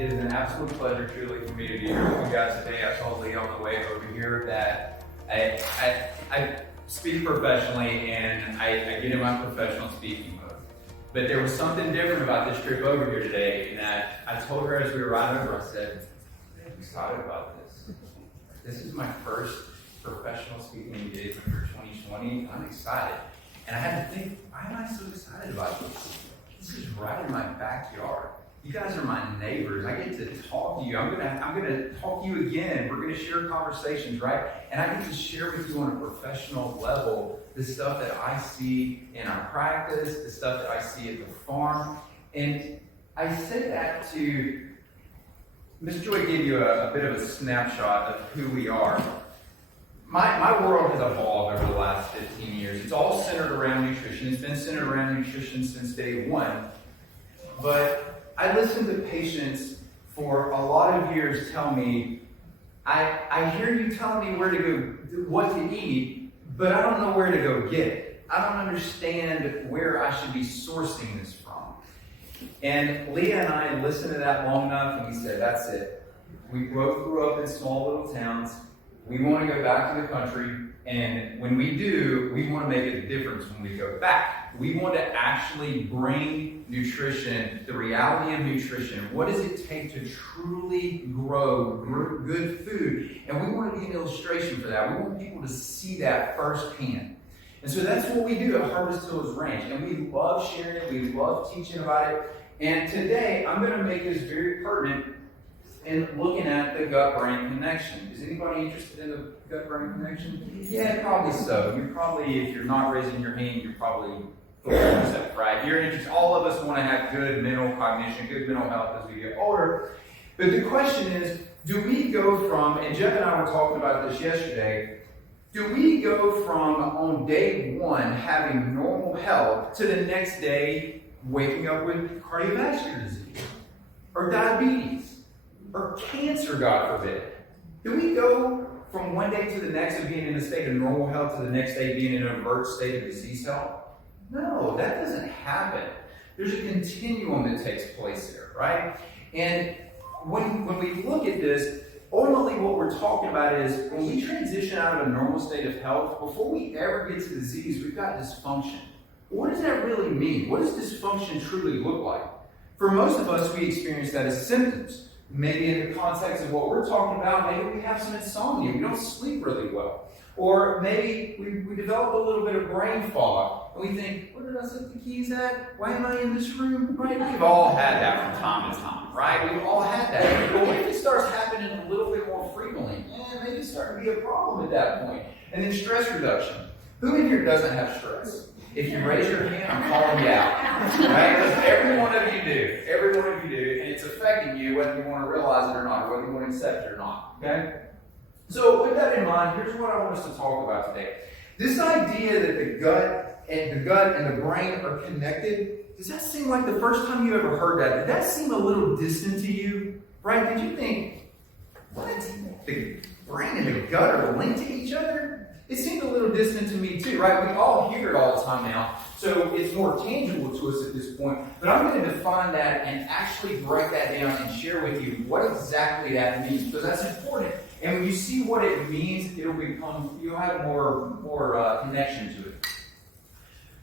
It is an absolute pleasure, truly, for me to be here with you guys today. I told Lee on the way over here that I speak professionally and I get in my professional speaking mode. But there was something different about this trip over here today, in that I told her as we were riding over, I said, I'm excited about this. This is my first professional speaking engagement for 2020. I'm excited. And I had to think, why am I so excited about this? This is right in my backyard. You guys are my neighbors. I get to talk to you. I'm gonna talk to you again. We're gonna share conversations, right? And I get to share with you on a professional level the stuff that I see in our practice, the stuff that I see at the farm. And I say that to, Ms. Joy gave you a bit of a snapshot of who we are. My world has evolved over the last 15 years. It's all centered around nutrition. It's been centered around nutrition since day one. But I listen to patients for a lot of years tell me, I hear you telling me where to go, what to eat, but I don't know where to go get it. I don't understand where I should be sourcing this from. And Leah and I listened to that long enough, and we said, that's it. We both grew up in small little towns. We want to go back to the country, and when we do, we want to make a difference when we go back. We want to actually bring nutrition, the reality of nutrition. What does it take to truly grow good food? And we want to be an illustration for that. We want people to see that firsthand. And so that's what we do at Harvest Hills Ranch, and we love sharing it. We love teaching about it. And today, I'm going to make this very pertinent and looking at the gut-brain connection. Is anybody interested in the gut-brain connection? Yeah, probably so. You're probably, if you're not raising your hand, you're probably yourself, right? You're interested. All of us want to have good mental cognition, good mental health as we get older. But the question is, do we go from, and Jeff and I were talking about this yesterday, do we go from on day one having normal health to the next day waking up with cardiovascular disease or diabetes? Or cancer, God forbid. Do we go from one day to the next of being in a state of normal health to the next day being in an avert state of disease health? No, that doesn't happen. There's a continuum that takes place there, right? And when we look at this, ultimately what we're talking about is when we transition out of a normal state of health, before we ever get to disease, we've got dysfunction. What does that really mean? What does dysfunction truly look like? For most of us, we experience that as symptoms. Maybe in the context of what we're talking about, maybe we have some insomnia. We don't sleep really well. Or maybe we develop a little bit of brain fog. And we think, where did I set the keys at? Why am I in this room? Right? We've all had that from time to time, right? We've all had that. But what if it starts happening a little bit more frequently? Maybe it's starting to be a problem at that point. And then stress reduction. Who in here doesn't have stress? If you raise your hand, I'm calling you out. Right? Because every one of you do. Every one of you do. And it's affecting you whether you want to realize it or not, or whether you want to accept it or not. Okay? So with that in mind, here's what I want us to talk about today. This idea that the gut and the brain are connected, does that seem like the first time you ever heard that? Did that seem a little distant to you? Right? Did you think, what? The brain and the gut are linked to each other? It seemed a little distant to me too, right? We all hear it all the time now, so it's more tangible to us at this point. But I'm going to define that and actually break that down and share with you what exactly that means, because that's important. And when you see what it means, you'll have more connection to it.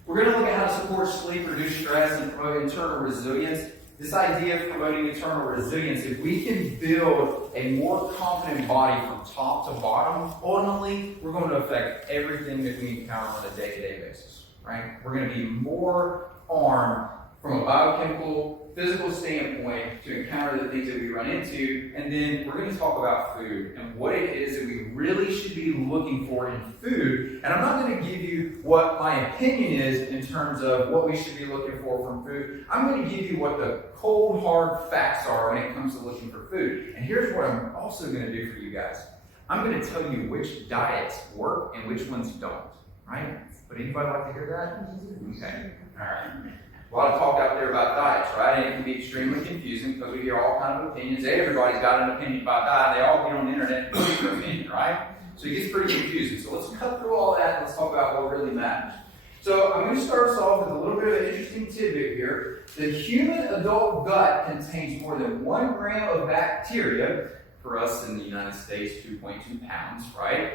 We're going to look at how to support sleep, reduce stress, and promote internal resilience. This idea of promoting internal resilience, if we can build a more confident body from top to bottom, ultimately, we're going to affect everything that we encounter on a day-to-day basis, right? We're going to be more armed from a biochemical, physical standpoint to encounter the things that we run into. And then we're going to talk about food and what it is that we really should be looking for in food. And I'm not going to give you what my opinion is in terms of what we should be looking for from food. I'm going to give you what the cold, hard facts are when it comes to looking for food. And here's what I'm also going to do for you guys. I'm going to tell you which diets work and which ones don't, right? Would anybody like to hear that? Okay, all right. A lot of talk out there about diets, right? And it can be extremely confusing because we hear all kinds of opinions. Everybody's got an opinion about diet. They all get on the internet and give their opinion, right? So it gets pretty confusing. So let's cut through all that and let's talk about what really matters. So I'm going to start us off with a little bit of an interesting tidbit here. The human adult gut contains more than 1 gram of bacteria. For us in the United States, 2.2 pounds, right?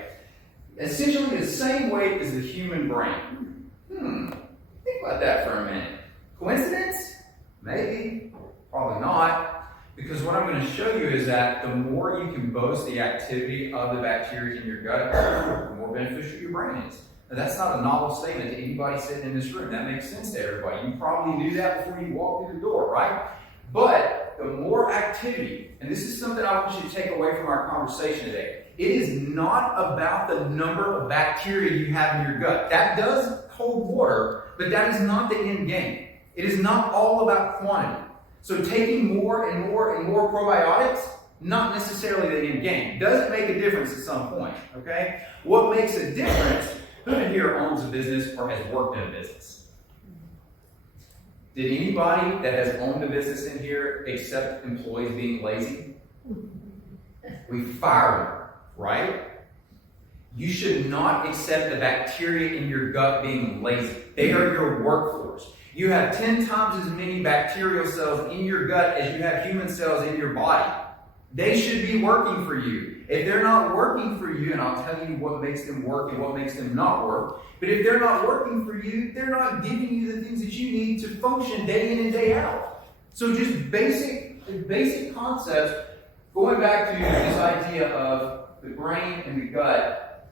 Essentially the same weight as the human brain. Think about that for a minute. Coincidence? Maybe. Probably not. Because what I'm going to show you is that the more you can boast the activity of the bacteria in your gut, the more beneficial your brain is. Now, that's not a novel statement to anybody sitting in this room. That makes sense to everybody. You probably knew that before you walked through the door, right? But the more activity, and this is something I want you to take away from our conversation today, it is not about the number of bacteria you have in your gut. That does hold water, but that is not the end game. It is not all about quantity. So taking more and more and more probiotics, not necessarily the end game. Does make a difference at some point, okay? What makes a difference, who in here owns a business or has worked in a business? Did anybody that has owned a business in here accept employees being lazy? We fire them, right? You should not accept the bacteria in your gut being lazy. They are your workforce. You have 10 times as many bacterial cells in your gut as you have human cells in your body. They should be working for you. If they're not working for you, and I'll tell you what makes them work and what makes them not work, but if they're not working for you, they're not giving you the things that you need to function day in and day out. So just basic concepts, going back to this idea of the brain and the gut,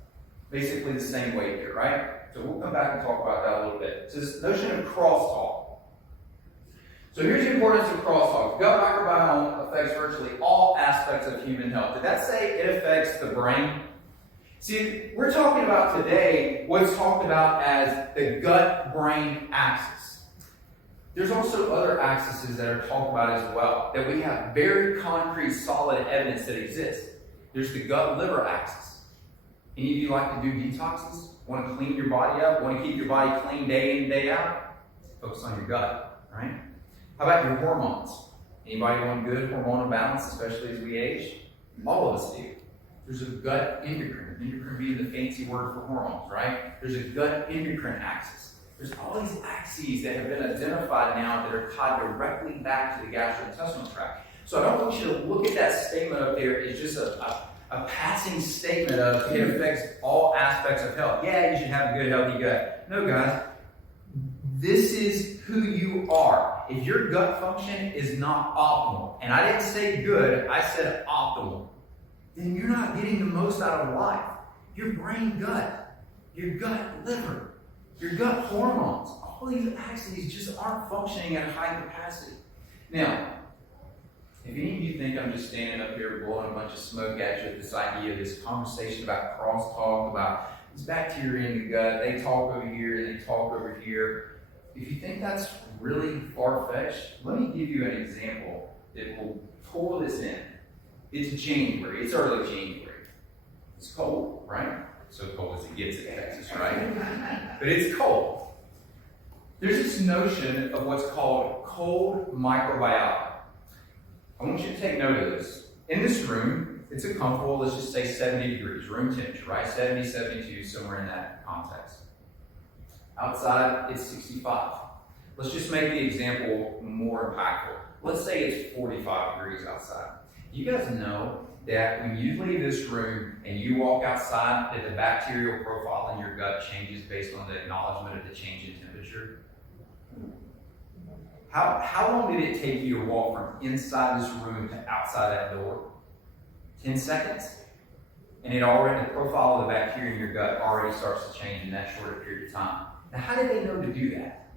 basically the same way here, right? So we'll come back and talk about that a little bit. So this notion of crosstalk. So here's the importance of crosstalk. Gut microbiome affects virtually all aspects of human health. Did that say it affects the brain? See, we're talking about today what's talked about as the gut-brain axis. There's also other axes that are talked about as well, that we have very concrete, solid evidence that exist. There's the gut-liver axis. Any of you like to do detoxes? Want to clean your body up? Want to keep your body clean day in, day out? Focus on your gut, right? How about your hormones? Anybody want good hormonal balance, especially as we age? All of us do. There's a gut endocrine. Endocrine being the fancy word for hormones, right? There's a gut endocrine axis. There's all these axes that have been identified now that are tied directly back to the gastrointestinal tract. So I don't want you to look at that statement up there as just a passing statement of it affects all aspects of health. Yeah, you should have a good, healthy gut. No, guys. This is who you are. If your gut function is not optimal, and I didn't say good, I said optimal, then you're not getting the most out of life. Your brain gut, your gut liver, your gut hormones, all these axes just aren't functioning at high capacity. Now, if any of you think I'm just standing up here blowing a bunch of smoke at you with this idea, this conversation about crosstalk, about this bacteria in the gut, they talk over here and they talk over here. If you think that's really far-fetched, let me give you an example that will pull this in. It's January. It's early January. It's cold, right? So cold as it gets in Texas, right? But it's cold. There's this notion of what's called cold microbiota. I want you to take note of this. In this room, it's a comfortable, let's just say 70 degrees, room temperature, right? 70, 72, somewhere in that context. Outside, it's 65. Let's just make the example more impactful. Let's say it's 45 degrees outside. You guys know that when you leave this room and you walk outside, that the bacterial profile in your gut changes based on the acknowledgement of the change in temperature? How long did it take you to walk from inside this room to outside that door? 10 seconds? And the profile of the bacteria in your gut already starts to change in that short period of time. Now, how did they know to do that?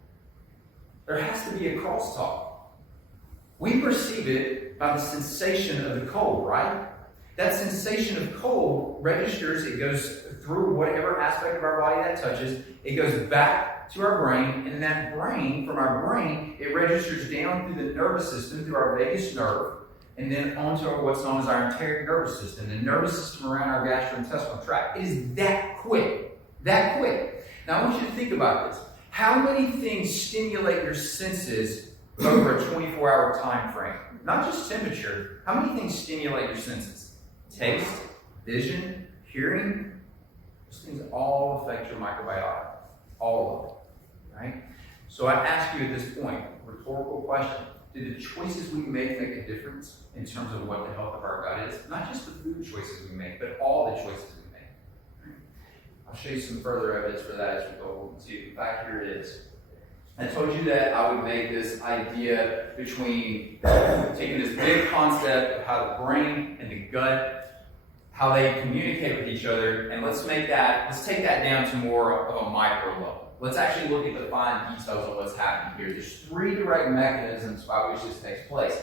There has to be a crosstalk. We perceive it by the sensation of the cold, right? That sensation of cold registers, it goes through whatever aspect of our body that touches, it goes back to our brain, and that brain, from our brain, it registers down through the nervous system, through our vagus nerve, and then onto what's known as our enteric nervous system, the nervous system around our gastrointestinal tract. It is that quick. That quick. Now, I want you to think about this. How many things stimulate your senses over a 24-hour time frame? Not just temperature. How many things stimulate your senses? Taste, vision, hearing. Those things all affect your microbiota. All of them. right? So I ask you at this point, rhetorical question, do the choices we make a difference in terms of what the health of our gut is? Not just the food choices we make, but all the choices we make. I'll show you some further evidence for that as we go into. In fact, here it is. I told you that I would make this idea between taking this big concept of how the brain and the gut, how they communicate with each other, and let's take that down to more of a micro level. Let's actually look at the fine details of what's happening here. There's 3 direct mechanisms by which this takes place.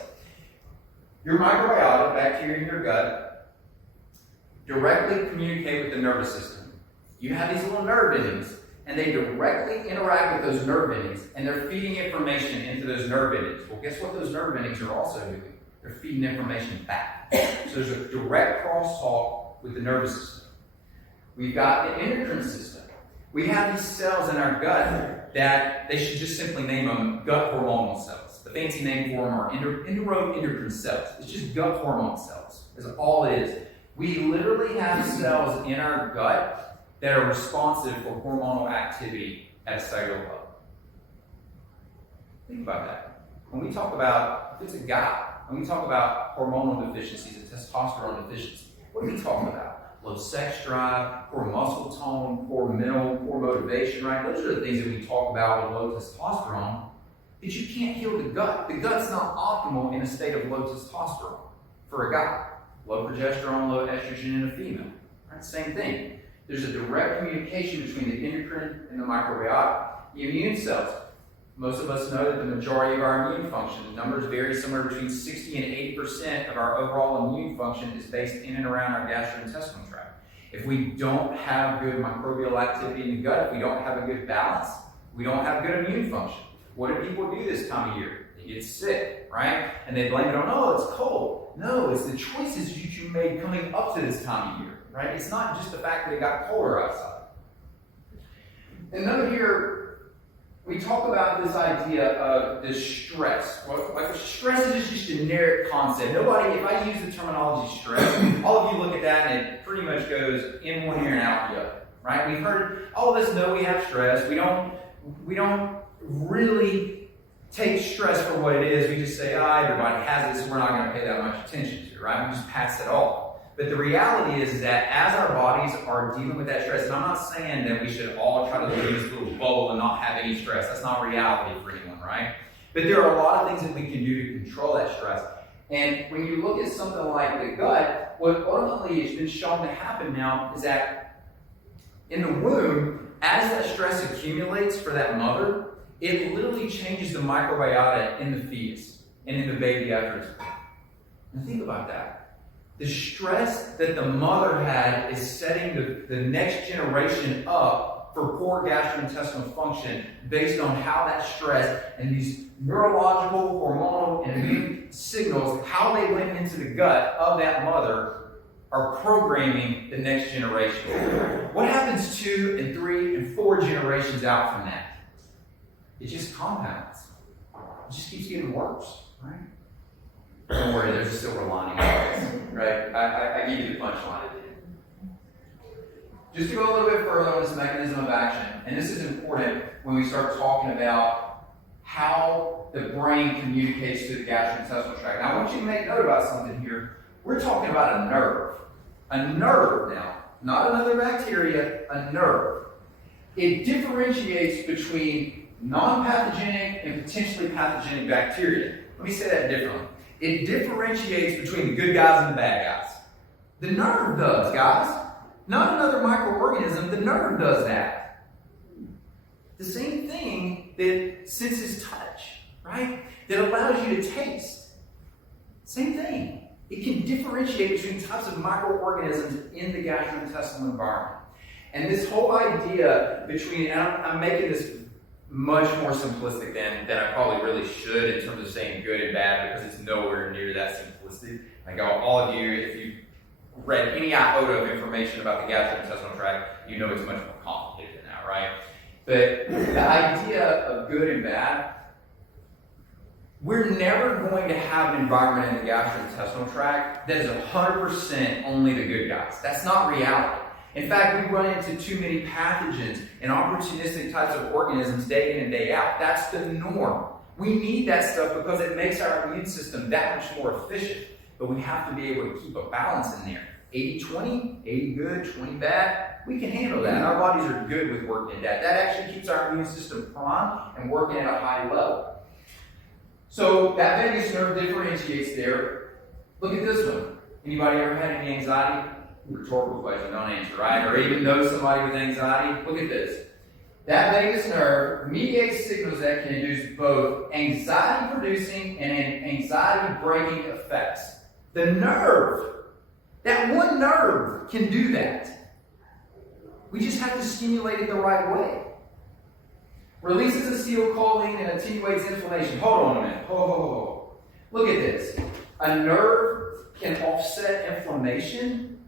Your microbiota, bacteria in your gut, directly communicate with the nervous system. You have these little nerve endings, and they directly interact with those nerve endings, and they're feeding information into those nerve endings. Well, guess what those nerve endings are also doing? They're feeding information back. So there's a direct crosstalk with the nervous system. We've got the endocrine system. We have these cells in our gut that they should just simply name them gut hormonal cells. The fancy name for them are enteroendocrine cells. It's just gut hormone cells. That's all it is. We literally have cells in our gut that are responsive for hormonal activity at a cellular level. Think about that. When we talk about, if it's a guy, when we talk about hormonal deficiencies and testosterone deficiency, what are we talking about? Low sex drive, poor muscle tone, poor mental, poor motivation, right? Those are the things that we talk about with low testosterone. But you can't heal the gut. The gut's not optimal in a state of low testosterone for a guy. Low progesterone, low estrogen in a female. Right? Same thing. There's a direct communication between the endocrine and the microbiota. The immune cells. Most of us know that the majority of our immune function, the numbers vary somewhere between 60 and 80% of our overall immune function is based in and around our gastrointestinal tract. If we don't have good microbial activity in the gut, if we don't have a good balance, we don't have good immune function. What do people do this time of year? They get sick, right? And they blame it on, oh, it's cold. No, it's the choices that you made coming up to this time of year, right? It's not just the fact that it got colder outside. And over here, we talk about this idea of this stress. Like stress is just a generic concept. Nobody, if I use the terminology stress, all of you look at that and it pretty much goes in one ear and out the other, right? We've heard, all of us know we have stress. We don't really take stress for what it is. We just say, everybody has this, so we're not going to pay that much attention to it, right? We just pass it off. But the reality is that as our bodies are dealing with that stress, and I'm not saying that we should all try to live in this little bubble and not have any stress. That's not reality for anyone, right? But there are a lot of things that we can do to control that stress. And when you look at something like the gut, what ultimately has been shown to happen now is that in the womb, as that stress accumulates for that mother, it literally changes the microbiota in the fetus and in the baby after it's born. Now think about that. The stress that the mother had is setting the next generation up for poor gastrointestinal function based on how that stress and these neurological, hormonal, and immune signals, how they went into the gut of that mother are programming the next generation. What happens 2 and 3 and 4 generations out from that? It just compounds. It just keeps getting worse, right? Don't worry, there's a silver lining, right? I give you the punchline. Just to go a little bit further on this mechanism of action, and this is important when we start talking about how the brain communicates to the gastrointestinal tract. Now, I want you to make note about something here. We're talking about a nerve. A nerve now, not another bacteria, a nerve. It differentiates between non-pathogenic and potentially pathogenic bacteria. Let me say that differently. It differentiates between the good guys and the bad guys. The nerve does, guys. Not another microorganism, the nerve does that. The same thing that senses touch, right? That allows you to taste. Same thing. It can differentiate between types of microorganisms in the gastrointestinal environment. And this whole idea between, and I'm making this much more simplistic than I probably really should in terms of saying good and bad, because it's nowhere near that simplistic. Like all of you, if you've read any iota of information about the gastrointestinal tract, you know it's much more complicated than that, right? But the idea of good and bad, we're never going to have an environment in the gastrointestinal tract that is 100% only the good guys. That's not reality. In fact, we run into too many pathogens and opportunistic types of organisms day in and day out. That's the norm. We need that stuff because it makes our immune system that much more efficient. But we have to be able to keep a balance in there. 80-20, 80 good, 20 bad. We can handle that. Our bodies are good with working at that. That actually keeps our immune system primed and working at a high level. So that vagus nerve differentiates there. Look at this one. Anybody ever had any anxiety? Rhetorical question, don't answer, right? Or even know somebody with anxiety? Look at this. That vagus nerve mediates signals that can induce both anxiety-producing and anxiety-breaking effects. The nerve, that one nerve can do that. We just have to stimulate it the right way. Releases acetylcholine and attenuates inflammation. Hold on a minute. Hold. Look at this. A nerve can offset inflammation.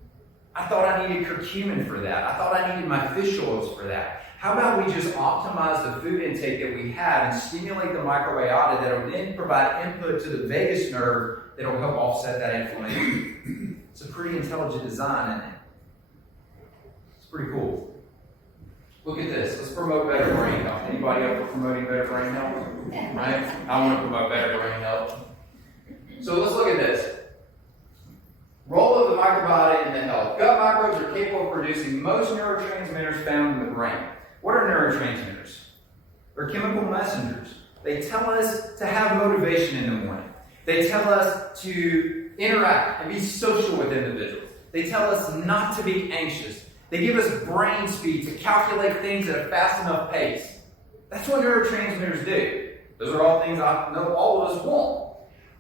I thought I needed curcumin for that. I thought I needed my fish oils for that. How about we just optimize the food intake that we have and stimulate the microbiota that will then provide input to the vagus nerve that will help offset that inflammation. It's a pretty intelligent design, isn't it? It's pretty cool. Look at this. Let's promote better brain health. Anybody up for promoting better brain health? Right? I want to promote better brain health. So let's look at this. Role of the microbiota in the health. Gut microbes are capable of producing most neurotransmitters found in the brain. What are neurotransmitters? They're chemical messengers. They tell us to have motivation in the morning. They tell us to interact and be social with individuals. They tell us not to be anxious. They give us brain speed to calculate things at a fast enough pace. That's what neurotransmitters do. Those are all things I know all of us want.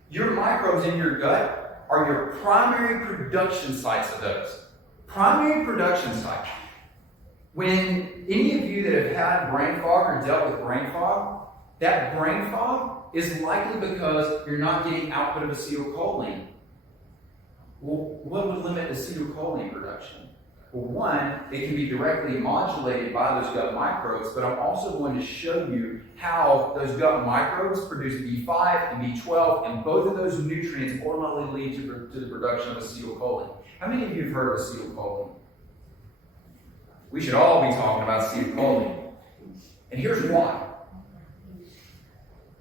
Your microbes in your gut are your primary production sites of those. Primary production sites. When any of you that have had brain fog or dealt with brain fog, that brain fog is likely because you're not getting output of acetylcholine. Well, what would limit acetylcholine production? Well, one, it can be directly modulated by those gut microbes, but I'm also going to show you how those gut microbes produce B5 and B12, and both of those nutrients ultimately lead to the production of acetylcholine. How many of you have heard of acetylcholine? We should all be talking about acetylcholine. And here's why.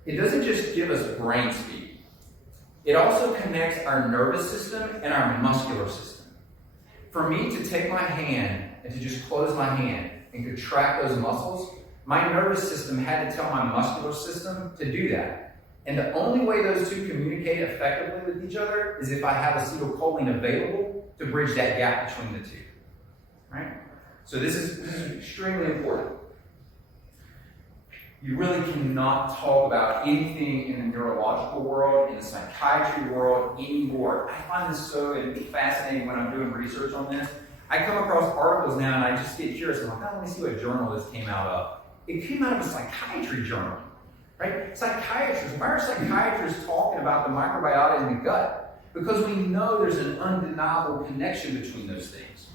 It doesn't just give us brain speed. It also connects our nervous system and our muscular system. For me to take my hand and to just close my hand and contract those muscles, my nervous system had to tell my muscular system to do that. And the only way those two communicate effectively with each other is if I have acetylcholine available to bridge that gap between the two. Right? So this is extremely important. You really cannot talk about anything in the neurological world, in the psychiatry world anymore. I find this so fascinating when I'm doing research on this. I come across articles now and I just get curious. I'm like, I want to see what journal this came out of. It came out of a psychiatry journal, right? Psychiatrists, why are psychiatrists talking about the microbiota in the gut? Because we know there's an undeniable connection between those things.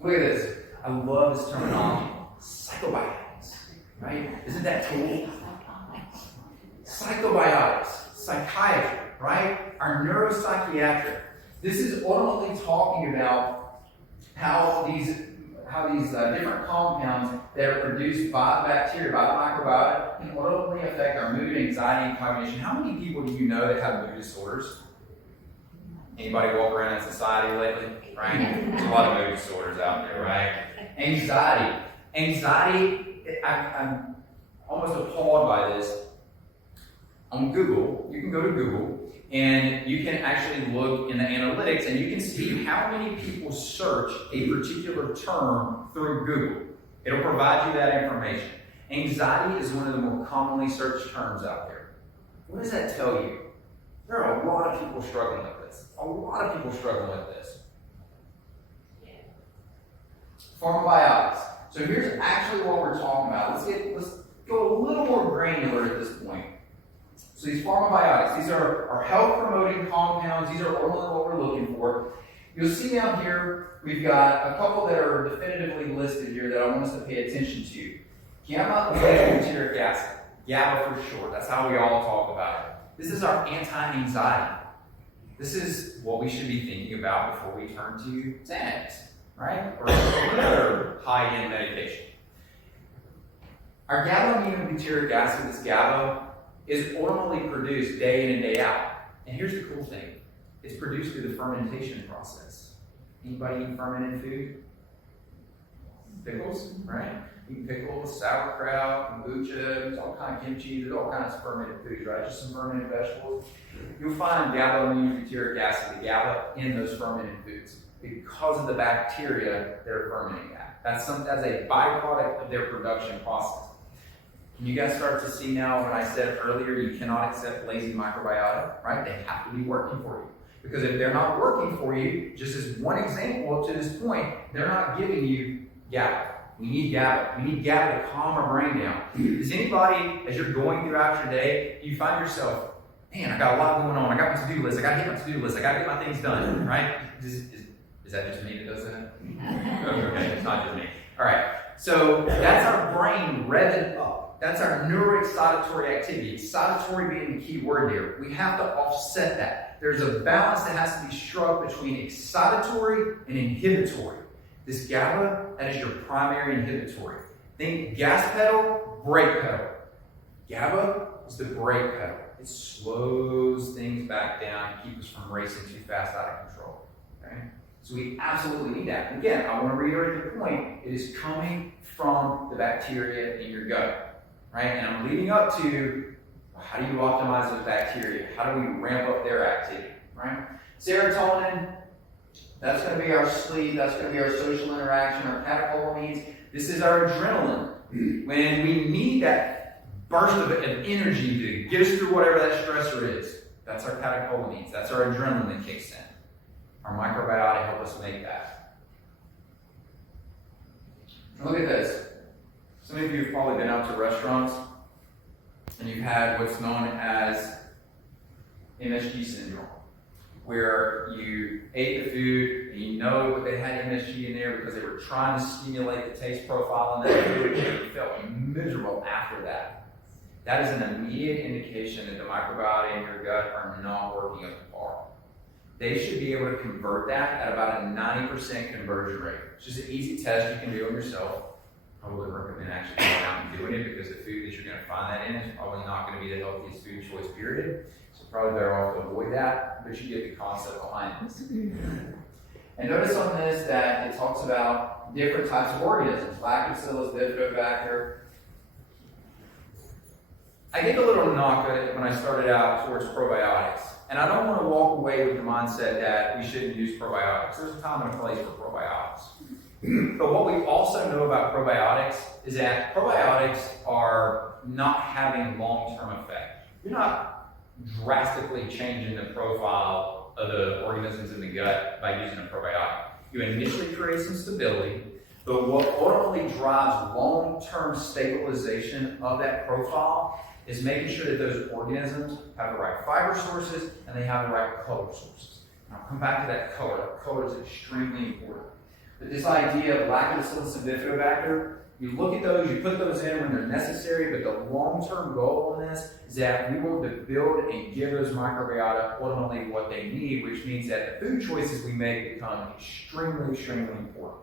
Look at this. I love this terminology. Psychobiotics. Right? Isn't that cool? Psychobiotics, psychiatry, right? Our neuropsychiatric. This is ultimately talking about how these different compounds that are produced by the bacteria, by the microbiota, can ultimately affect our mood, anxiety, and cognition. How many people do you know that have mood disorders? Anybody walk around in society lately? Right? There's a lot of mood disorders out there, right? Anxiety. I'm almost appalled by this. On Google, you can go to Google and you can actually look in the analytics and you can see how many people search a particular term through Google. It'll provide you that information. Anxiety is one of the more commonly searched terms out there. What does that tell you? There are a lot of people struggling with this. A lot of people struggling with this. Pharmabiotics. So here's actually what we're talking about. Let's go a little more granular at this point. So these pharmabiotics, these are health-promoting compounds. These are ultimately what we're looking for. You'll see down here, we've got a couple that are definitively listed here that I want us to pay attention to. Gamma-aminobutyric acid, GABA for short. That's how we all talk about it. This is our anti-anxiety. This is what we should be thinking about before we turn to Xanax. right? Or any other high-end medication. Our GABA-aminobutyric acid, this GABA, is ultimately produced day in and day out. And here's the cool thing. It's produced through the fermentation process. Anybody eat fermented food? Pickles, right? You can pickles, sauerkraut, kombucha, there's all kinds of kimchi, there's all kinds of fermented foods, right? Just some fermented vegetables. You'll find GABA-aminobutyric acid, the GABA, in those fermented foods because of the bacteria that are fermenting that. That's a byproduct of their production process. Can you guys start to see now when I said earlier you cannot accept lazy microbiota, right? They have to be working for you. Because if they're not working for you, just as one example up to this point, they're not giving you GABA. We need GABA. We need GABA to calm our brain down. Does anybody, as you're going throughout your day, you find yourself, man, I got a lot going on. I got my to-do list. I got to hit my to-do list. I got to get my things done, right? Is that just me that does that? Okay, it's not just me. All right. So that's our brain revving up. That's our neuroexcitatory activity. Excitatory being the key word here. We have to offset that. There's a balance that has to be struck between excitatory and inhibitory. This GABA, that is your primary inhibitory. Think gas pedal, brake pedal. GABA is the brake pedal. It slows things back down, keeps us from racing too fast out of control. Okay? So we absolutely need that. And again, I want to reiterate the point. It is coming from the bacteria in your gut. Right? And I'm leading up to how do you optimize those bacteria? How do we ramp up their activity? Right? Serotonin, that's going to be our sleep, that's going to be our social interaction, our catecholamines. This is our adrenaline. When we need that burst of energy to get us through whatever that stressor is, that's our catecholamines. That's our adrenaline that kicks in. Our microbiota help us make that. Look at this. Some of you have probably been out to restaurants and you've had what's known as MSG syndrome, where you ate the food and you know that they had MSG in there because they were trying to stimulate the taste profile in that food and you felt miserable after that. That is an immediate indication that the microbiota in your gut are not working up to par. They should be able to convert that at about a 90% conversion rate. It's just an easy test you can do on yourself. I would recommend actually going out and doing it because the food that you're going to find that in is probably not going to be the healthiest food choice, period. So probably better off to avoid that, but you get the concept behind this. And notice on this that it talks about different types of organisms, Lactobacillus, Bifidobacter. I get a little knock at it when I started out towards probiotics. And I don't want to walk away with the mindset that we shouldn't use probiotics. There's a time and a place for probiotics. But what we also know about probiotics is that probiotics are not having long-term effect. You're not drastically changing the profile of the organisms in the gut by using a probiotic. You initially create some stability, but what ultimately drives long-term stabilization of that profile is making sure that those organisms have the right fiber sources and they have the right color sources. And I'll come back to that color. That color is extremely important. But this idea of Lactobacillus and Bifidobacter, you look at those, you put those in when they're necessary, but the long-term goal on this is that we want to build and give those microbiota ultimately what they need, which means that the food choices we make become extremely, extremely important.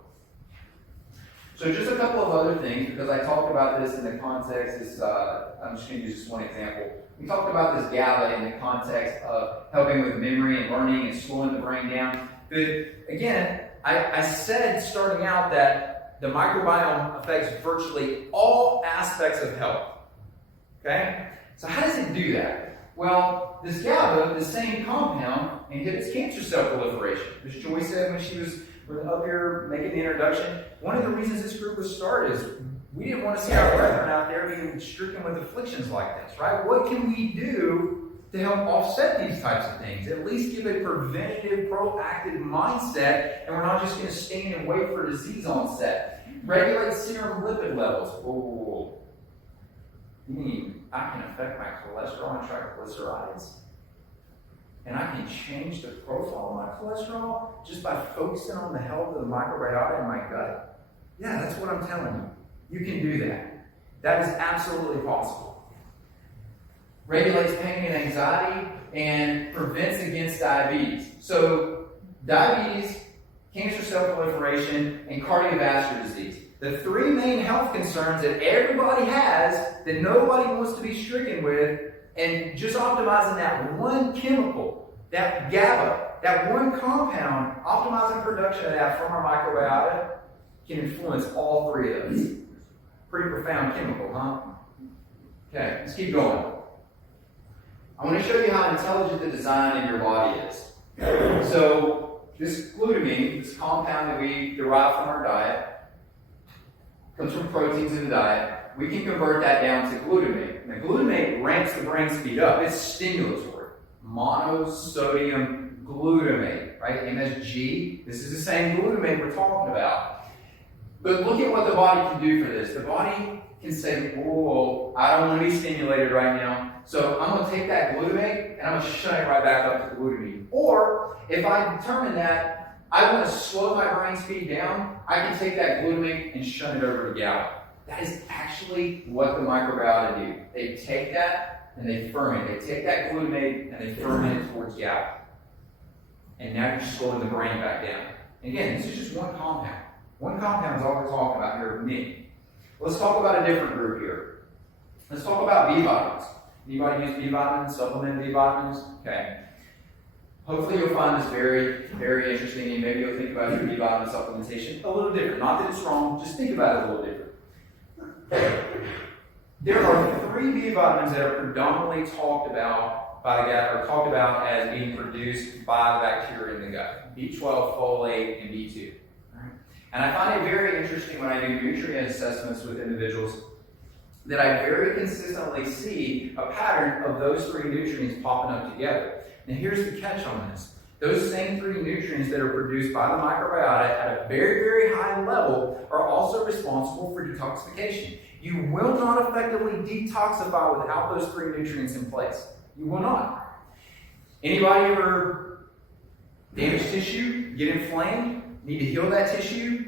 So just a couple of other things, because I talked about this in the context, I'm just going to use just one example. We talked about this GABA in the context of helping with memory and learning and slowing the brain down. But again, I said starting out that the microbiome affects virtually all aspects of health. Okay? So how does it do that? Well, this GABA, the same compound, inhibits cancer cell proliferation. As Joy said when she was up here making the introduction, one of the reasons this group was started is we didn't want to see our brethren out there being stricken with afflictions like this, right? What can we do to help offset these types of things? At least give a preventative, proactive mindset, and we're not just going to stand and wait for disease onset. Regulate serum lipid levels. Oh, you mean I can affect my cholesterol and triglycerides? And I can change the profile of my cholesterol just by focusing on the health of the microbiota in my gut? Yeah, that's what I'm telling you. You can do that. That is absolutely possible. Regulates pain and anxiety and prevents against diabetes. So diabetes cancer cell proliferation, and cardiovascular disease. The three main health concerns that everybody has that nobody wants to be stricken with, and just optimizing that one chemical, that GABA, that one compound, optimizing production of that from our microbiota can influence all three of those. Pretty profound chemical, huh? Okay, let's keep going. I want to show you how intelligent the design in your body is. So, this glutamine, this compound that we derive from our diet, comes from proteins in the diet. We can convert that down to glutamate. Now, glutamate ramps the brain speed up. It's stimulatory. Monosodium glutamate, right? MSG. This is the same glutamate we're talking about. But look at what the body can do for this. The body can say, whoa, I don't want to be stimulated right now, so I'm going to take that glutamate and I'm going to shut it right back up to the glutamine. Or, if I determine that I want to slow my brain speed down, I can take that glutamate and shut it over to GABA. That is actually what the microbiota do. They take that and they ferment. They take that glutamate and they ferment it towards GABA. And now you're slowing the brain back down. And again, this is just one compound. One compound is all we're talking about here with me. Let's talk about a different group here. Let's talk about B vitamins. Anybody use B vitamins, supplement B vitamins? Okay. Hopefully you'll find this very, very interesting, and maybe you'll think about your B vitamin supplementation a little different. Not that it's wrong, just think about it a little different. There are 3 B vitamins that are predominantly talked about by the gut, or talked about as being produced by the bacteria in the gut. B12, folate, and B2. And I find it very interesting when I do nutrient assessments with individuals that I very consistently see a pattern of those 3 nutrients popping up together. Now here's the catch on this. Those same 3 nutrients that are produced by the microbiota at a very, very high level are also responsible for detoxification. You will not effectively detoxify without those 3 nutrients in place. You will not. Anybody ever damage tissue, get inflamed, need to heal that tissue?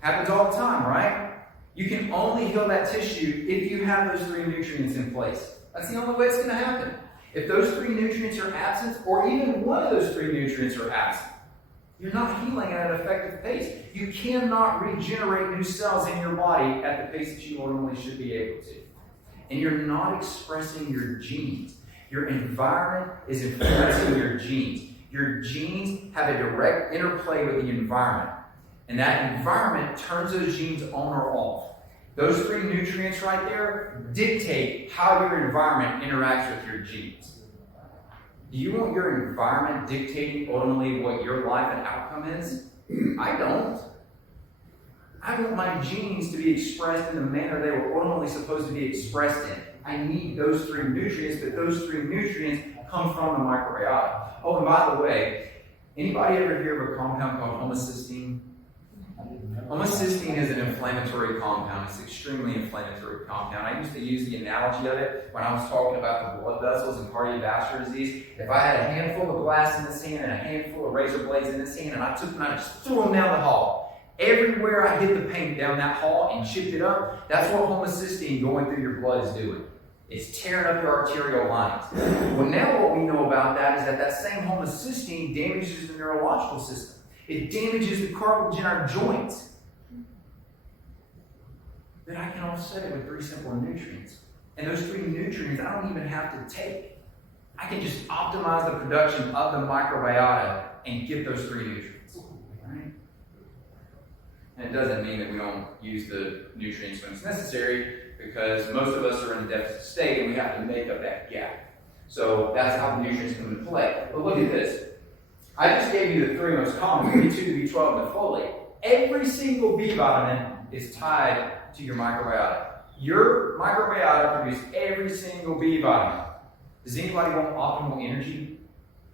Happens all the time, right? You can only heal that tissue if you have those 3 nutrients in place. That's the only way it's going to happen. If those 3 nutrients are absent, or even one of those 3 nutrients are absent, you're not healing at an effective pace. You cannot regenerate new cells in your body at the pace that you normally should be able to. And you're not expressing your genes. Your environment is influencing your genes. Your genes have a direct interplay with the environment. And that environment turns those genes on or off. Those 3 nutrients right there dictate how your environment interacts with your genes. Do you want your environment dictating ultimately what your life and outcome is? I don't. I want my genes to be expressed in the manner they were ultimately supposed to be expressed in. I need those 3 nutrients, but those 3 nutrients come from the microbiota. Oh, and by the way, anybody ever hear of a compound called homocysteine? Homocysteine is an inflammatory compound. It's an extremely inflammatory compound. I used to use the analogy of it when I was talking about the blood vessels and cardiovascular disease. If I had a handful of glass in this hand and a handful of razor blades in this hand, and I took them and I just threw them down the hall, everywhere I hit the paint down that hall and chipped it up, that's what homocysteine going through your blood is doing. It's tearing up your arterial lines. Well, now what we know about that is that that same homocysteine damages the neurological system. It damages the cartilage in our joints. Then I can offset it with 3 simple nutrients. And those 3 nutrients I don't even have to take. I can just optimize the production of the microbiota and get those 3 nutrients. Right? And it doesn't mean that we don't use the nutrients when it's necessary, because most of us are in a deficit state and we have to make up that gap. So that's how the nutrients come into play. But look at this. I just gave you the 3 most common, B2, B12, and the folate. Every single B vitamin is tied to your microbiota. Your microbiota produces every single B vitamin. Does anybody want optimal energy?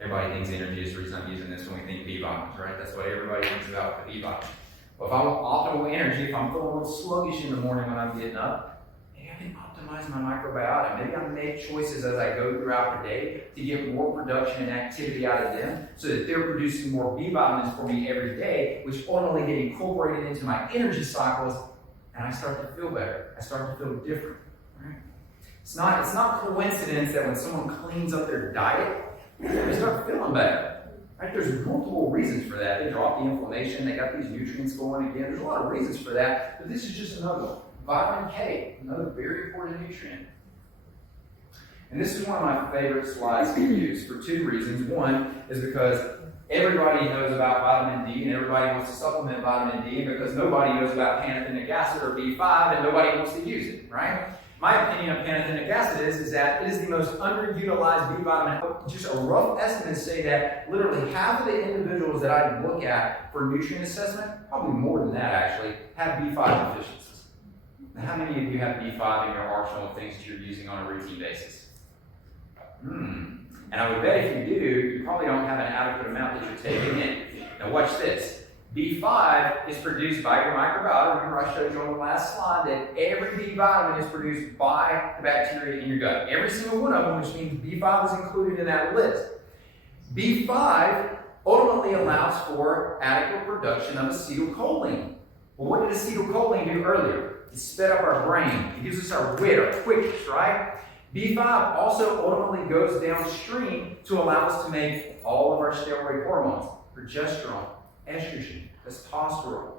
Everybody thinks energy is the reason I'm using this when we think B vitamins, right? That's what everybody thinks about the B vitamins. Well, if I want optimal energy, if I'm feeling a little sluggish in the morning when I'm getting up, maybe I can optimize my microbiota. Maybe I make choices as I go throughout the day to get more production and activity out of them so that they're producing more B vitamins for me every day, which ultimately get incorporated into my energy cycles, and I start to feel better. I start to feel different. Right? It's not coincidence that when someone cleans up their diet, they start feeling better. Right? There's multiple reasons for that. They drop the inflammation, they got these nutrients going again. There's a lot of reasons for that, but this is just another one. Vitamin K, another very important nutrient. And this is one of my favorite slides to use for two reasons. One is because everybody knows about vitamin D and everybody wants to supplement vitamin D, and because nobody knows about pantothenic acid or B5 and nobody wants to use it, right? My opinion of pantothenic acid is that it is the most underutilized B vitamin. Just a rough estimate say that literally half of the individuals that I look at for nutrient assessment, probably more than that actually, have B5 deficiencies. Now, how many of you have B5 in your arsenal of things that you're using on a routine basis? And I would bet if you do, you probably don't have an adequate amount that you're taking in. Now watch this. B5 is produced by your microbiota. Remember I showed you on the last slide that every B vitamin is produced by the bacteria in your gut. Every single one of them, which means B5 is included in that list. B5 ultimately allows for adequate production of acetylcholine. Well, what did acetylcholine do earlier? It sped up our brain. It gives us our wit, our quickness, right? B5 also ultimately goes downstream to allow us to make all of our steroid hormones, progesterone, estrogen, testosterone,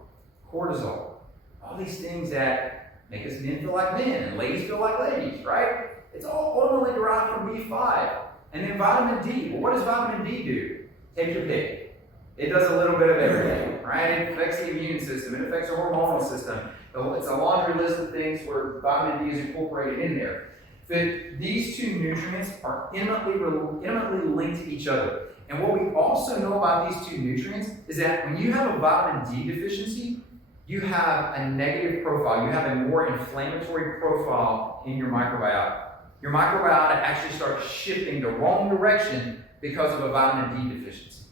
cortisol, all these things that make us men feel like men and ladies feel like ladies, right? It's all ultimately derived from B5. And then vitamin D. Well, what does vitamin D do? Take your pick. It does a little bit of everything, right? It affects the immune system. It affects the hormonal system. It's a laundry list of things where vitamin D is incorporated in there. But these two nutrients are intimately linked to each other. And what we also know about these two nutrients is that when you have a vitamin D deficiency, you have a negative profile. You have a more inflammatory profile in your microbiota. Your microbiota actually starts shifting the wrong direction because of a vitamin D deficiency.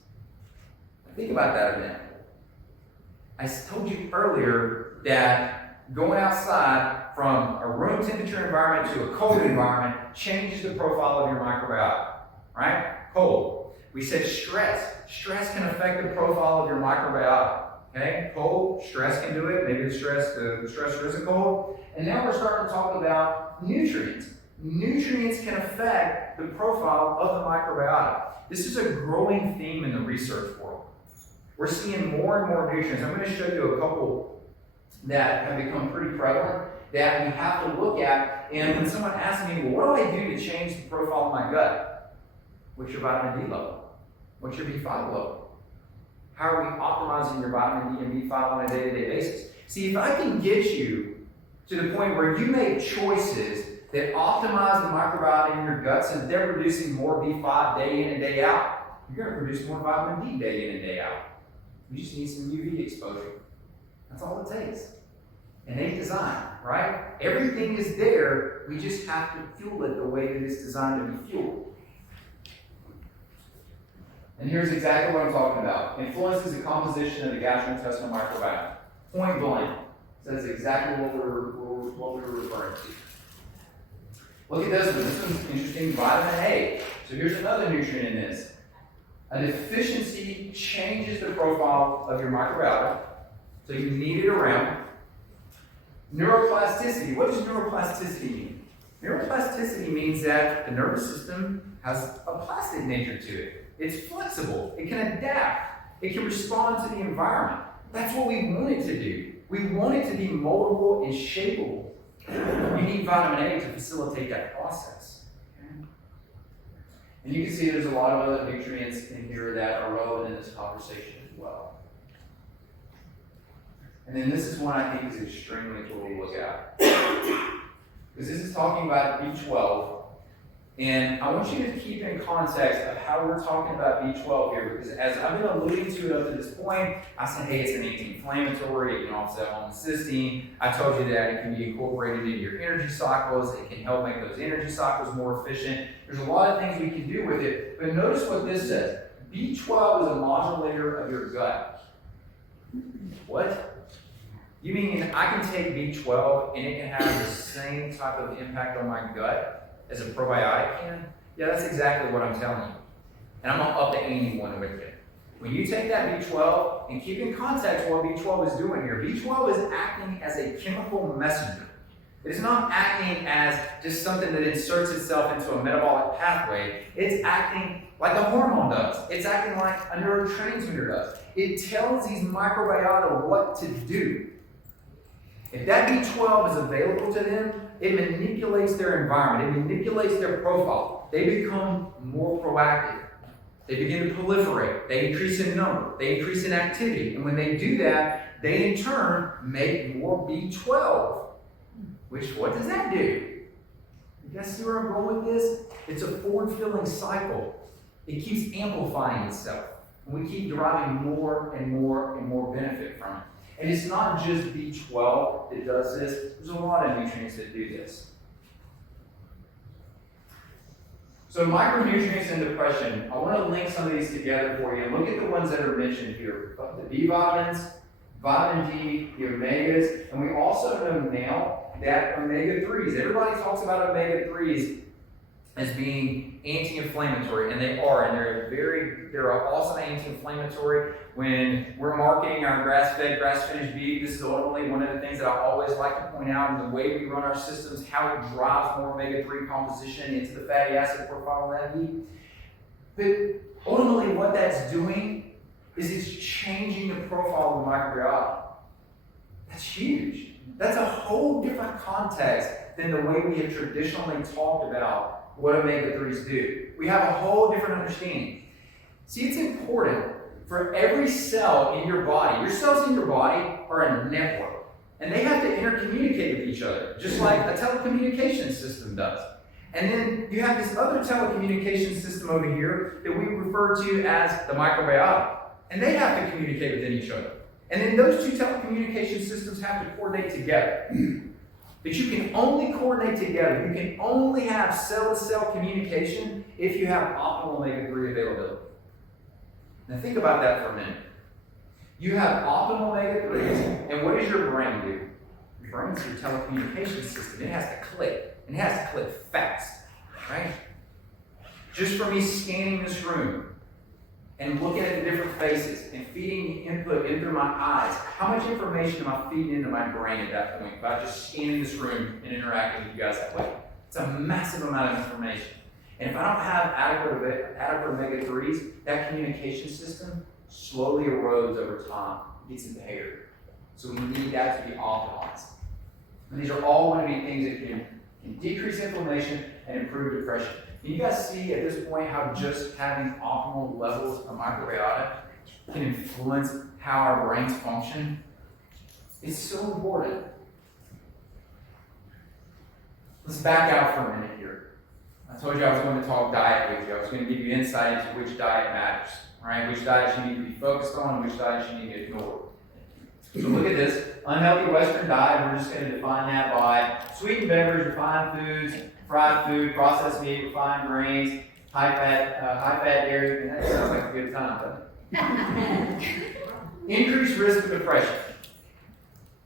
Think about that a minute. I told you earlier that going outside from a room temperature environment to a cold environment changes the profile of your microbiota, right? Cold. We said stress. Stress can affect the profile of your microbiota, okay? Cold, stress can do it. Maybe the stressor isn't cold. And now we're starting to talk about nutrients. Nutrients can affect the profile of the microbiota. This is a growing theme in the research world. We're seeing more and more nutrients. I'm going to show you a couple that have become pretty prevalent that we have to look at. And when someone asks me, well, what do I do to change the profile of my gut? What's your vitamin D level? What's your B5 level? How are we optimizing your vitamin D and B5 on a day-to-day basis? See, if I can get you to the point where you make choices that optimize the microbiota in your gut so that they're producing more B5 day in and day out, you're going to produce more vitamin D day in and day out. You just need some UV exposure. That's all it takes. Innate design, right? Everything is there. We just have to fuel it the way that it's designed to be fueled. And here's exactly what I'm talking about. Influences the composition of the gastrointestinal microbiome. Point blank. Says exactly what we're referring to. Look at this one. This one's interesting. Vitamin A. So here's another nutrient in this. A deficiency changes the profile of your microbiota, so you need it around. Neuroplasticity. What does neuroplasticity mean? Neuroplasticity means that the nervous system has a plastic nature to it. It's flexible. It can adapt. It can respond to the environment. That's what we want it to do. We want it to be moldable and shapeable. You need vitamin A to facilitate that process. And you can see there's a lot of other nutrients in here that are relevant in this conversation as well. And then this is one I think is extremely cool to look at. Because this is talking about B12. And I want you to keep in context of how we're talking about B12 here, because as I've been alluding to it up to this point, I said, hey, it's an anti-inflammatory, it can offset homocysteine. I told you that it can be incorporated into your energy cycles, it can help make those energy cycles more efficient. There's a lot of things we can do with it, but notice what this says. B12 is a modulator of your gut. What? You mean I can take B12 and it can have the same type of impact on my gut as a probiotic can? Yeah, that's exactly what I'm telling you. And I'm going to up the ante one with you. When you take that B12, and keep in context what B12 is doing here, B12 is acting as a chemical messenger. It is not acting as just something that inserts itself into a metabolic pathway. It's acting like a hormone does. It's acting like a neurotransmitter does. It tells these microbiota what to do. If that B12 is available to them, it manipulates their environment, it manipulates their profile. They become more proactive. They begin to proliferate. They increase in number. They increase in activity. And when they do that, they in turn make more B12. Which, what does that do? You guys see where I'm going with this? It's a forward-filling cycle. It keeps amplifying itself. And we keep deriving more and more and more benefit from it. And it's not just B12 that does this. There's a lot of nutrients that do this. So micronutrients and depression, I want to link some of these together for you. Look at the ones that are mentioned here. The B vitamins, vitamin D, the omegas, and we also know now that omega-3s, everybody talks about omega-3s as being anti-inflammatory, and they are, and they're also anti-inflammatory. When we're marketing our grass-fed, grass-finished beef, this is ultimately one of the things that I always like to point out in the way we run our systems, how it drives more omega-3 composition into the fatty acid profile of that meat. But ultimately what that's doing is it's changing the profile of the microbiota. That's huge. That's a whole different context than the way we have traditionally talked about what omega-3s do. We have a whole different understanding. See, it's important for every cell in your body. Your cells in your body are a network, and they have to intercommunicate with each other, just like a telecommunication system does. And then you have this other telecommunication system over here that we refer to as the microbiota, and they have to communicate within each other. And then those two telecommunication systems have to coordinate together. But you can only coordinate together. You can only have cell-to-cell communication if you have optimal omega-3 availability. Now think about that for a minute. You have optimal omega-3s, and what does your brain do? Your brain is your telecommunication system. It has to click, and it has to click fast, right? Just for me scanning this room and looking at the different faces and feeding the input in through my eyes, how much information am I feeding into my brain at that point by just scanning this room and interacting with you guys that way? It's a massive amount of information. And if I don't have adequate omega-3s, that communication system slowly erodes over time. It gets impaired. So we need that to be optimized. And these are all going to be things that can decrease inflammation and improve depression. Can you guys see at this point how just having optimal levels of microbiota can influence how our brains function? It's so important. Let's back out for a minute here. I told you I was going to talk diet with you. I was going to give you insight into which diet matters, right? Which diets you need to be focused on and which diets you need to ignore. So look at this. Unhealthy Western diet, we're just going to define that by sweetened beverage, refined foods, fried food, processed meat, refined grains, high fat dairy. That sounds like a good time, doesn't it? Increased risk of depression.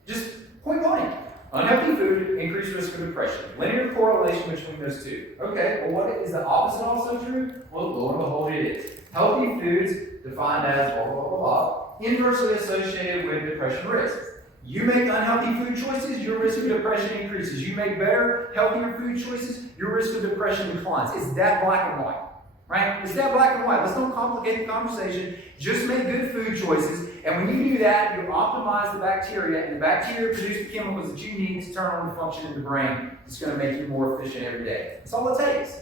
Just point blank. Unhealthy food, increased risk of depression. Linear correlation between those two. Okay, well, what is the opposite also true? Well, lo and behold, it is. Healthy foods, defined as blah, blah, blah, blah, inversely associated with depression risk. You make unhealthy food choices, your risk of depression increases. You make better, healthier food choices, your risk of depression declines. It's that black and white, right? It's that black and white. Let's don't complicate the conversation. Just make good food choices. And when you do that, you optimize the bacteria, and the bacteria produce the chemicals that you need to turn on the function in the brain. It's going to make you more efficient every day. That's all it takes.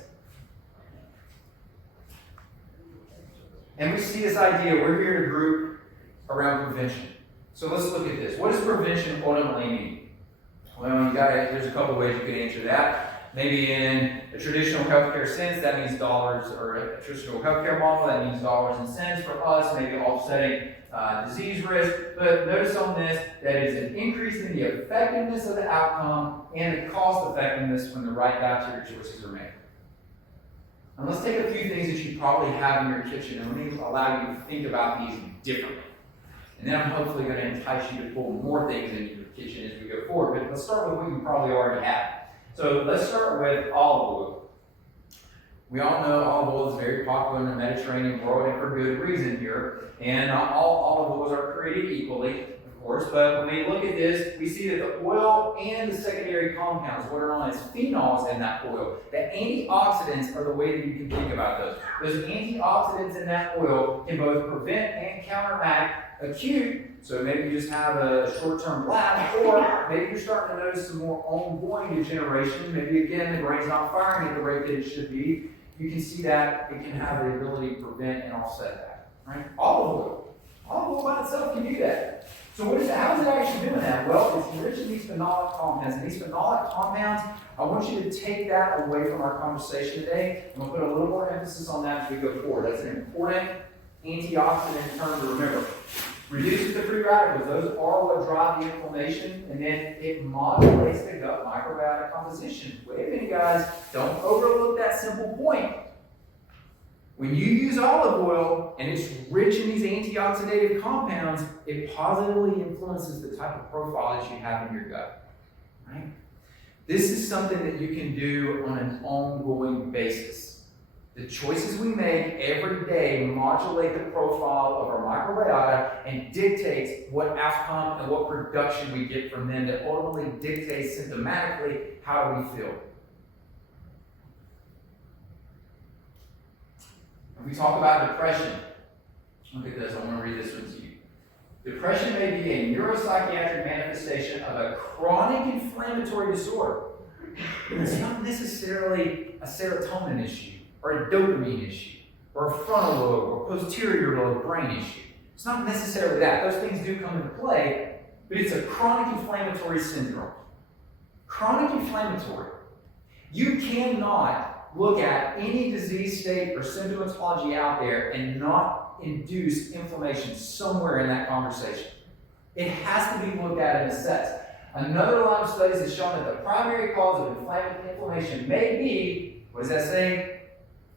And we see this idea, we're here to group around prevention. So let's look at this. What does prevention ultimately mean? Well, there's a couple ways you could answer that. Maybe in a traditional healthcare sense, that means dollars, or a traditional healthcare model, that means dollars and cents for us, maybe offsetting disease risk. But notice on this, that is an increase in the effectiveness of the outcome and the cost effectiveness when the right dietary choices are made. And let's take a few things that you probably have in your kitchen, and let me allow you to think about these differently. And then I'm hopefully going to entice you to pull more things into your kitchen as we go forward. But let's start with what you probably already have. So let's start with olive oil. We all know olive oil is very popular in the Mediterranean world, and for good reason here. And all olive oils are created equally. Of course, but when we look at this, we see that the oil and the secondary compounds, what are known as phenols in that oil, the antioxidants are the way that you can think about those. Those antioxidants in that oil can both prevent and counteract acute, so maybe you just have a short-term blast, or maybe you're starting to notice some more ongoing degeneration. Maybe again, the brain's not firing at the rate that it should be. You can see that it can have the ability to prevent and offset that, right? Olive oil by itself can do that. So how is it actually doing that? Well, it's enriching these phenolic compounds. And these phenolic compounds, I want you to take that away from our conversation today. I'm going to put a little more emphasis on that as we go forward. That's an important antioxidant term to remember. Reduces the free radicals. Those are what drive the inflammation, and then it modulates the gut microbiota composition. Wait a minute, guys. Don't overlook that simple point. When you use olive oil and it's rich in these antioxidative compounds, it positively influences the type of profile that you have in your gut. Right? This is something that you can do on an ongoing basis. The choices we make every day modulate the profile of our microbiota and dictates what outcome and what production we get from them that ultimately dictates symptomatically how do we feel. When we talk about depression, look at this, I want to read this one to you. Depression may be a neuropsychiatric manifestation of a chronic inflammatory disorder. It's not necessarily a serotonin issue, or a dopamine issue, or a frontal lobe, or posterior lobe brain issue. It's not necessarily that. Those things do come into play, but it's a chronic inflammatory syndrome. Chronic inflammatory. You cannot look at any disease state or symptomatology out there and not induce inflammation somewhere in that conversation. It has to be looked at and assessed. Another line of studies has shown that the primary cause of inflammation may be, what is that saying?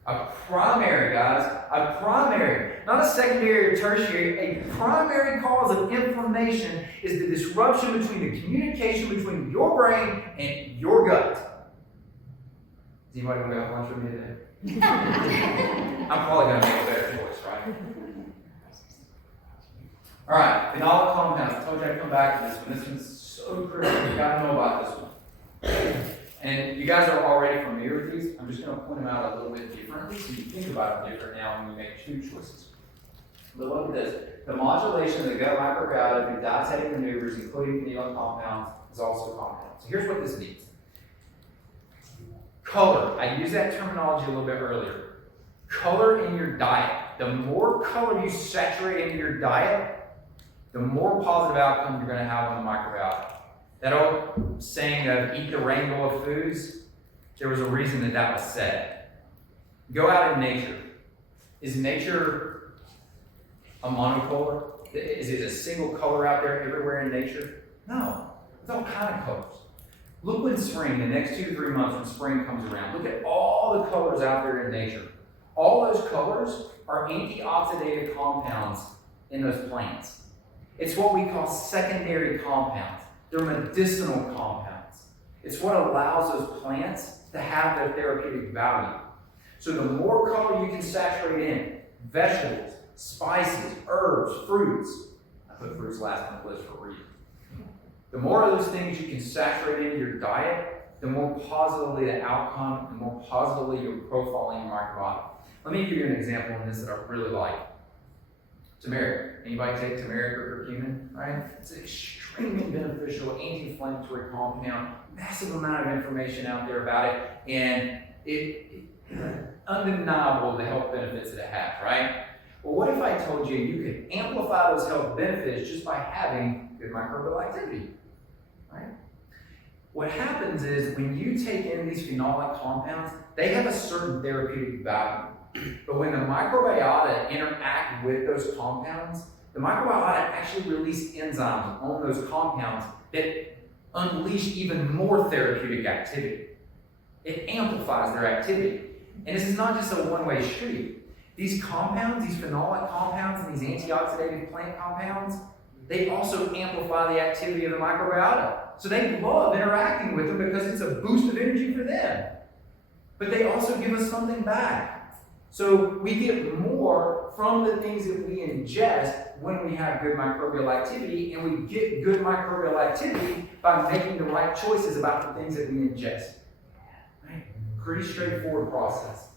A primary, guys, a primary, not a secondary or tertiary, a primary cause of inflammation is the disruption between the communication between your brain and your gut. Does anybody want to go have lunch with me today? I'm probably going to make a better choice, right? All right, phenolic compounds. I told you I'd come back to this one. This one's so critical. You got to know about this one. And you guys are already familiar with these. I'm just going to point them out a little bit differently so you think about them different now when you make food choices. But look at this. The modulation of the gut microbiota through dietetic maneuvers, including phenolic compounds, is also compound. So here's what this means. Color. I used that terminology a little bit earlier. Color in your diet. The more color you saturate in your diet, the more positive outcome you're going to have on the microbiota. That old saying of eat the rainbow of foods, there was a reason that was said. Go out in nature. Is nature a monocolor? Is it a single color out there everywhere in nature? No. There's all kinds of colors. Look when spring, the next 2 to 3 months when spring comes around, look at all the colors out there in nature. All those colors are antioxidative compounds in those plants. It's what we call secondary compounds. They're medicinal compounds. It's what allows those plants to have their therapeutic value. So the more color you can saturate in, vegetables, spices, herbs, fruits. I put fruits last on the list for a reason. The more of those things you can saturate into your diet, the more positively the outcome, the more positively you're profiling your microbiome. Let me give you an example in this that I really like. Turmeric. Anybody take turmeric or curcumin, right? It's an extremely beneficial anti-inflammatory compound, massive amount of information out there about it, and it's undeniable the health benefits that it has, right? Well, what if I told you you could amplify those health benefits just by having good microbial activity, right? What happens is when you take in these phenolic compounds, they have a certain therapeutic value. But when the microbiota interact with those compounds, the microbiota actually release enzymes on those compounds that unleash even more therapeutic activity. It amplifies their activity. And this is not just a one-way street. These compounds, these phenolic compounds, and these antioxidative plant compounds, they also amplify the activity of the microbiota. So they love interacting with them because it's a boost of energy for them. But they also give us something back. So we get more from the things that we ingest when we have good microbial activity, and we get good microbial activity by making the right choices about the things that we ingest. Right? Pretty straightforward process.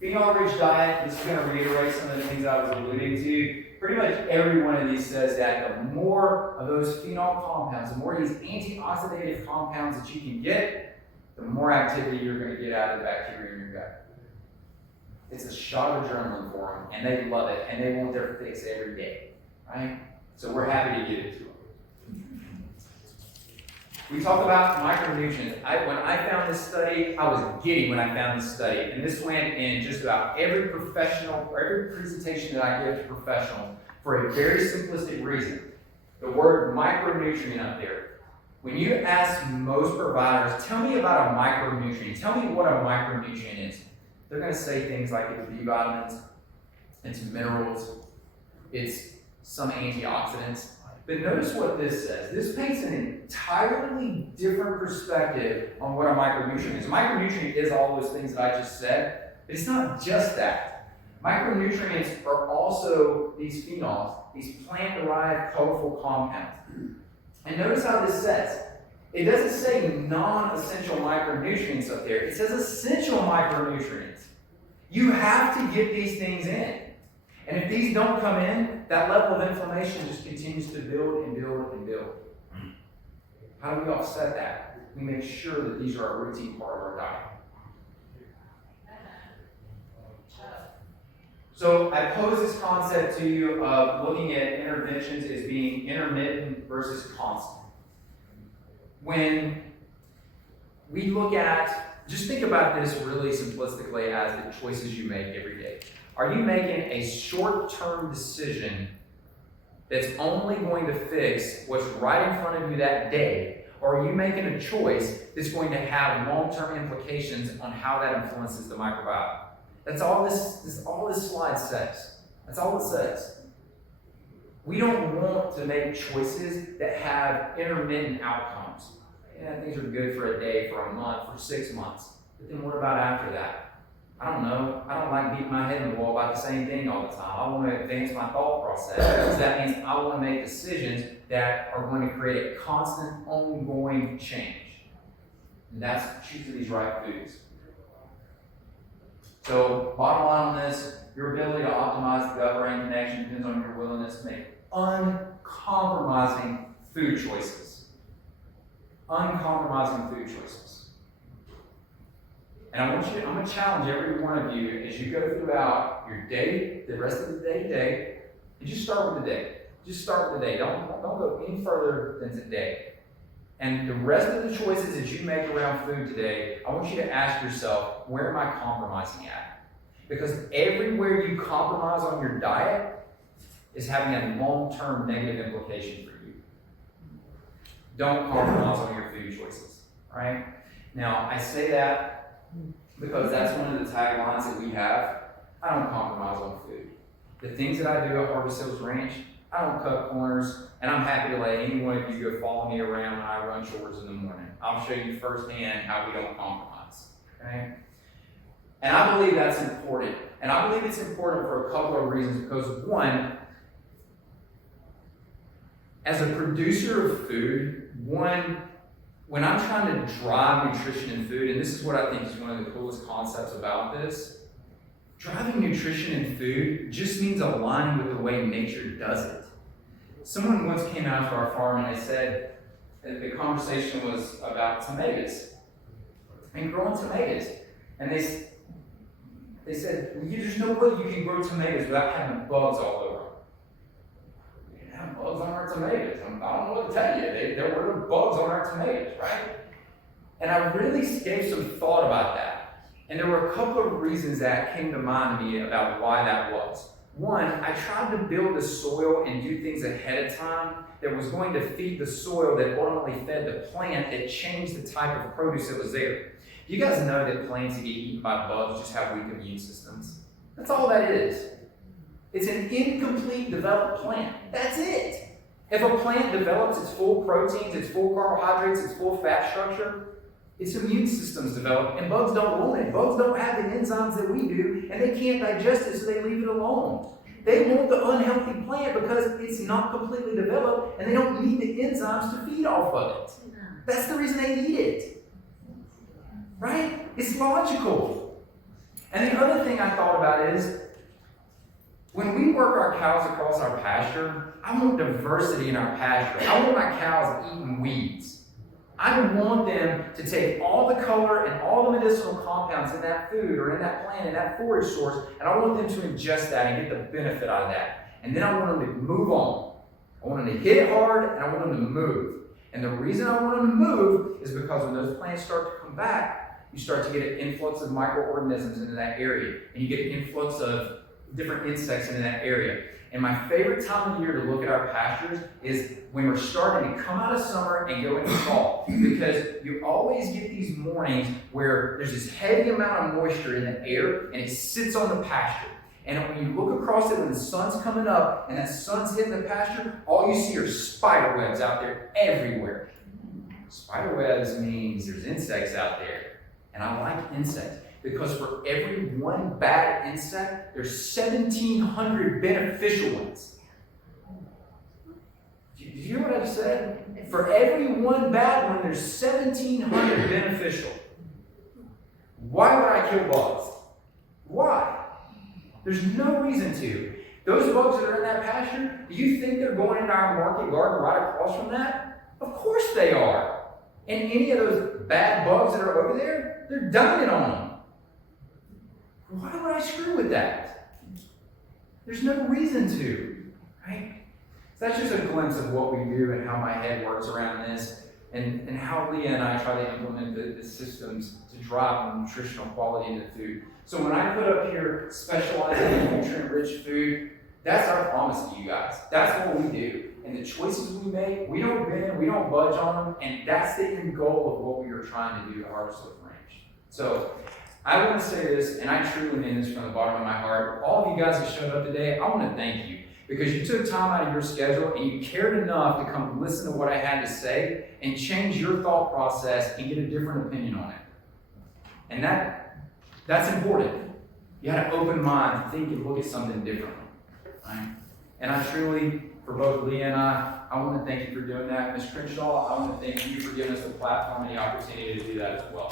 Phenol-rich diet, this is going to reiterate some of the things I was alluding to. Pretty much every one of these says that the more of those phenol compounds, the more of these antioxidative compounds that you can get, the more activity you're going to get out of the bacteria in your gut. It's a shot of adrenaline for them, and they love it, and they want their fix every day, right? So we're happy to give it to them. We talk about micronutrients. When I found this study, I was giddy when I found this study, and this went in just about every professional, or every presentation that I give to professionals for a very simplistic reason. The word micronutrient up there. When you ask most providers, tell me about a micronutrient, tell me what a micronutrient is. They're going to say things like it's B vitamins, it's minerals, it's some antioxidants. But notice what this says. This paints an entirely different perspective on what a micronutrient is. A micronutrient is all those things that I just said, but it's not just that. Micronutrients are also these phenols, these plant-derived colorful compounds. And notice how this says. It doesn't say non-essential micronutrients up there. It says essential micronutrients. You have to get these things in. And if these don't come in, that level of inflammation just continues to build and build and build. How do we offset that? We make sure that these are a routine part of our diet. So I pose this concept to you of looking at interventions as being intermittent versus constant. When we look at, just think about this really simplistically as the choices you make every day. Are you making a short-term decision that's only going to fix what's right in front of you that day? Or are you making a choice that's going to have long-term implications on how that influences the microbiome? That's all this slide says. That's all it says. We don't want to make choices that have intermittent outcomes. Yeah, things are good for a day, for a month, for 6 months. But then what about after that? I don't know. I don't like beating my head in the wall about the same thing all the time. I want to advance my thought process. Because that means I want to make decisions that are going to create a constant, ongoing change. And that's choosing these right foods. So, bottom line on this, your ability to optimize the gut-brain connection depends on your willingness to make uncompromising food choices. Uncompromising food choices. And I'm going to challenge every one of you as you go throughout your day, the rest of the day today, and just start with the day. Just start with the day. Don't go any further than today. And the rest of the choices that you make around food today, I want you to ask yourself, where am I compromising at? Because everywhere you compromise on your diet is having a long-term negative implication for you. Don't compromise on your food choices, right? Now, I say that because that's one of the taglines that we have. I don't compromise on food. The things that I do at Harvest Hills Ranch, I don't cut corners, and I'm happy to let any one of you go follow me around when I run chores in the morning. I'll show you firsthand how we don't compromise, okay? And I believe that's important. And I believe it's important for a couple of reasons, because one, as a producer of food, when I'm trying to drive nutrition in food, and this is what I think is one of the coolest concepts about this, driving nutrition in food just means aligning with the way nature does it. Someone once came out to our farm and they said, the conversation was about tomatoes and growing tomatoes. And they said, there's no way you can grow tomatoes without having bugs all over them. You can have bugs on our tomatoes. I don't know what to tell you. There were bugs on our tomatoes, right? And I really gave some thought about that. And there were a couple of reasons that came to mind to me about why that was. One, I tried to build the soil and do things ahead of time that was going to feed the soil that ultimately fed the plant that changed the type of produce that was there. You guys know that plants that get eaten by bugs just have weak immune systems. That's all that is. It's an incomplete developed plant. That's it. If a plant develops its full proteins, its full carbohydrates, its full fat structure, Its immune system's developed, and bugs don't want it. Bugs don't have the enzymes that we do, and they can't digest it, so they leave it alone. They want the unhealthy plant because it's not completely developed, and they don't need the enzymes to feed off of it. That's the reason they eat it. Right? It's logical. And the other thing I thought about is, when we work our cows across our pasture, I want diversity in our pasture. I want my cows eating weeds. I want them to take all the color and all the medicinal compounds in that food or in that plant, in that forage source, and I want them to ingest that and get the benefit out of that. And then I want them to move on. I want them to hit it hard, and I want them to move. And the reason I want them to move is because when those plants start to come back, you start to get an influx of microorganisms into that area, and you get an influx of different insects into that area. And my favorite time of year to look at our pastures is when we're starting to come out of summer and go into fall. Because you always get these mornings where there's this heavy amount of moisture in the air and it sits on the pasture. And when you look across it when the sun's coming up and that sun's hitting the pasture, all you see are spider webs out there everywhere. Spider webs means there's insects out there. And I like insects. Because for every one bad insect, there's 1,700 beneficial ones. Did you hear what I just said? For every one bad one, there's 1,700 beneficial. Why would I kill bugs? Why? There's no reason to. Those bugs that are in that pasture, do you think they're going into our market garden right across from that? Of course they are. And any of those bad bugs that are over there, they're dying on them. Why would I screw with that? There's no reason to, right? So that's just a glimpse of what we do and how my head works around this and how Leah and I try to implement the systems to drive nutritional quality into food. So when I put up here specializing in nutrient-rich food, that's our promise to you guys. That's what we do. And the choices we make, we don't bend, we don't budge on them, and that's the end goal of what we are trying to do to harvest the range. So I want to say this, and I truly mean this from the bottom of my heart. All of you guys that showed up today, I want to thank you because you took time out of your schedule and you cared enough to come listen to what I had to say and change your thought process and get a different opinion on it. And that's important. You had an open mind to think and look at something differently. Right? And I truly, for both Leah and I want to thank you for doing that. Ms. Crenshaw, I want to thank you for giving us the platform and the opportunity to do that as well.